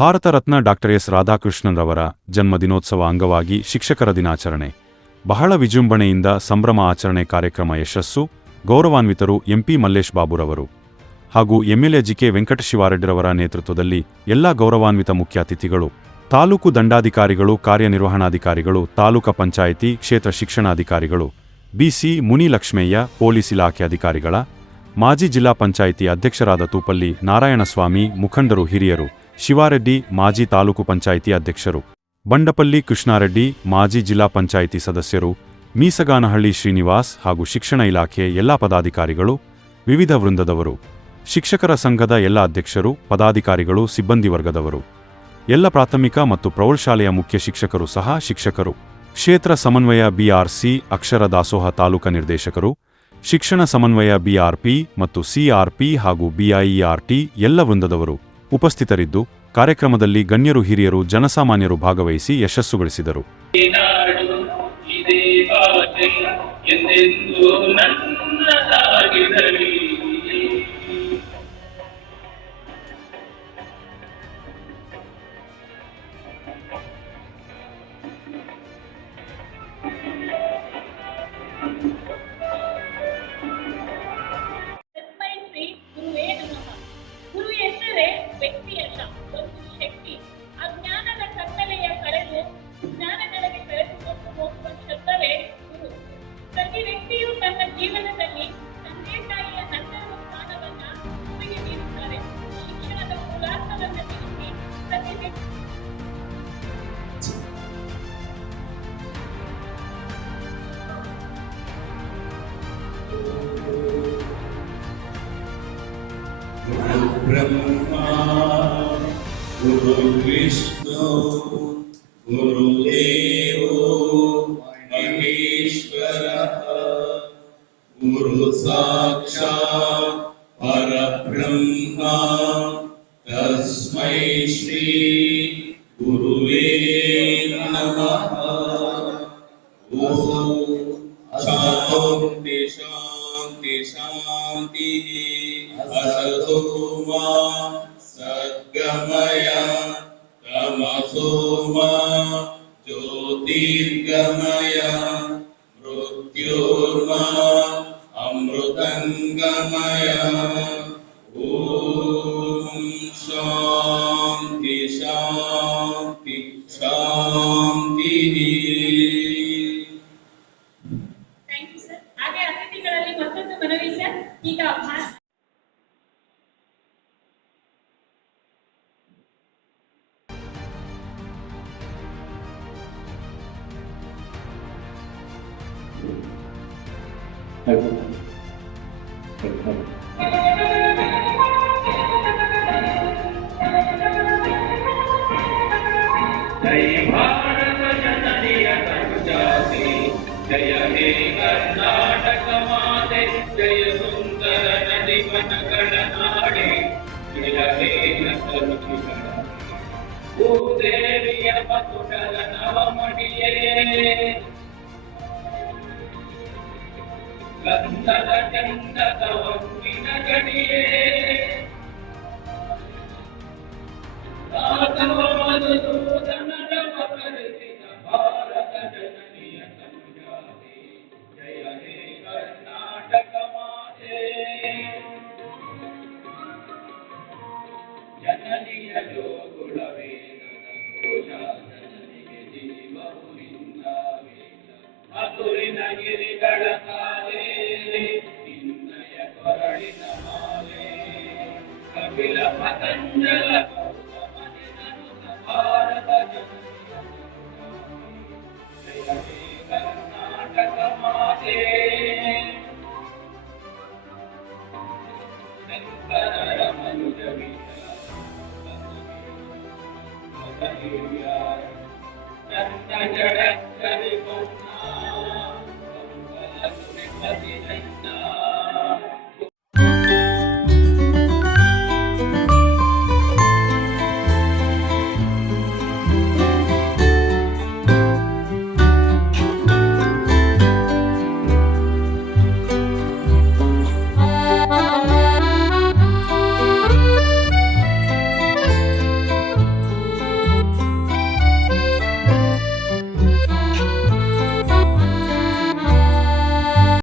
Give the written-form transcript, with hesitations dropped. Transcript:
Bharat Ratna doctor S ರಾಧಾಕೃಷ್ಣನ್ರವರ ಜನ್ಮದಿನೋತ್ಸವ ಅಂಗವಾಗಿ ಶಿಕ್ಷಕರ ದಿನಾಚರಣೆ. ಬಹಳ ವಿಜೃಂಭಣೆಯಿಂದ ಸಂಭ್ರಮ ಆಚರಣೆ ಕಾರ್ಯಕ್ರಮ ಯಶಸ್ಸು. ಗೌರವಾನ್ವಿತರು ಎಂಪಿ ಮಲ್ಲೇಶ್ ಬಾಬುರವರು ಹಾಗೂ ಎಂಎಲ್ಎ ಜಿಕೆ ವೆಂಕಟಶಿವಾರೆಡ್ಡಿರವರ ನೇತೃತ್ವದಲ್ಲಿ ಎಲ್ಲ ಗೌರವಾನ್ವಿತ ಮುಖ್ಯ ಅತಿಥಿಗಳು, ತಾಲೂಕು ದಂಡಾಧಿಕಾರಿಗಳು, ಕಾರ್ಯನಿರ್ವಹಣಾಧಿಕಾರಿಗಳು, ತಾಲೂಕಾ ಪಂಚಾಯಿತಿ, ಕ್ಷೇತ್ರ ಶಿಕ್ಷಣಾಧಿಕಾರಿಗಳು, ಬಿಸಿ ಮುನಿಲಕ್ಷ್ಮಯ್ಯ, ಪೊಲೀಸ್ ಇಲಾಖೆ ಅಧಿಕಾರಿಗಳ, ಮಾಜಿ ಜಿಲ್ಲಾ ಪಂಚಾಯಿತಿ ಅಧ್ಯಕ್ಷರಾದ ತೂಪಲ್ಲಿ ನಾರಾಯಣಸ್ವಾಮಿ, ಮುಖಂಡರು, ಹಿರಿಯರು, ಶಿವಾರೆಡ್ಡಿ, ಮಾಜಿ ತಾಲೂಕು ಪಂಚಾಯಿತಿ ಅಧ್ಯಕ್ಷರು, ಬಂಡಪಲ್ಲಿ ಕೃಷ್ಣಾರೆಡ್ಡಿ, ಮಾಜಿ ಜಿಲ್ಲಾ ಪಂಚಾಯಿತಿ ಸದಸ್ಯರು, ಮೀಸಗಾನಹಳ್ಳಿ ಶ್ರೀನಿವಾಸ್ ಹಾಗೂ ಶಿಕ್ಷಣ ಇಲಾಖೆ ಎಲ್ಲ ಪದಾಧಿಕಾರಿಗಳು, ವಿವಿಧ ವೃಂದದವರು, ಶಿಕ್ಷಕರ ಸಂಘದ ಎಲ್ಲ ಅಧ್ಯಕ್ಷರು, ಪದಾಧಿಕಾರಿಗಳು, ಸಿಬ್ಬಂದಿ ವರ್ಗದವರು, ಎಲ್ಲ ಪ್ರಾಥಮಿಕ ಮತ್ತು ಪ್ರೌಢಶಾಲೆಯ ಮುಖ್ಯ ಶಿಕ್ಷಕರು ಸಹ ಶಿಕ್ಷಕರು, ಕ್ಷೇತ್ರ ಸಮನ್ವಯ ಬಿಆರ್ಸಿ, ಅಕ್ಷರ ದಾಸೋಹ ತಾಲೂಕಾ ನಿರ್ದೇಶಕರು, ಶಿಕ್ಷಣ ಸಮನ್ವಯ ಬಿಆರ್ಪಿ ಮತ್ತು ಸಿಆರ್ಪಿ ಹಾಗೂ ಬಿಐಇಆರ್ಟಿ ಎಲ್ಲ ವೃಂದದವರು ಉಪಸ್ಥಿತರಿದ್ದು ಕಾರ್ಯಕ್ರಮದಲ್ಲಿ ಗಣ್ಯರು, ಹಿರಿಯರು, ಜನಸಾಮಾನ್ಯರು ಭಾಗವಹಿಸಿ ಯಶಸ್ಸುಗೊಳಿಸಿದರು. ब्रह्मा गुरु विष्णु गुरुदेवो महेश्वरः गुरु साक्षात् परब्रह्मा तस्मै श्री गुरुवे नमः। ओम शांति शांति शांति। असतो मा सद्गमय तमसो मा ज्योतिर्गमय मृत्योर्मा अमृतंगमय। ओम शांति शांति शांति। Thank you sir. आगे अतिथिಗಳಲ್ಲಿ ಮತ್ತೊಂದು ಮನವಿ ಸರ್. ಈಗ जय भारत जननी संजाति जय हे कर्नाटक माते जय सुंदर नदी वनगण नाडे जय हे नतरुचिगण भूदेविय पतुडल नवमणिये गंधದ ಚಂದದ ಹೊನ್ನಿನ ಗಡಿಯೇ ಸಾಧವ ಮಧುಸೂದನರ ಮಕರಿಸಿದ ಭಾರತ ಜನನಿಯ ಸಂಜಾತಿ ಜಯ ಹೇ ಕರ್ನಾಟಕ ಮಾತೆ। ಜನನಿಯ ಜೋಗುಳ ವೇದದ ಘೋಷ ಜನನಿಗೆ ಜೀವವು ಹಿಂದಾವೇಶ ಮಧುರಿನ ಗಿರಿಗಳ ಕಾಲೇ ನಿನ್ನಯ ಕೊರಳಿನ ಮಾಲೆ ಕಪಿಲ ಪತಂಜಲ ಭಾರತ ಜನನಿಯ ಜಯ ಹೇ ಕರ್ನಾಟಕ ಮಾತೆ। ಶಂಕರರ ಮನುಜ ನನ್ನ ಜಡ ಕರಿ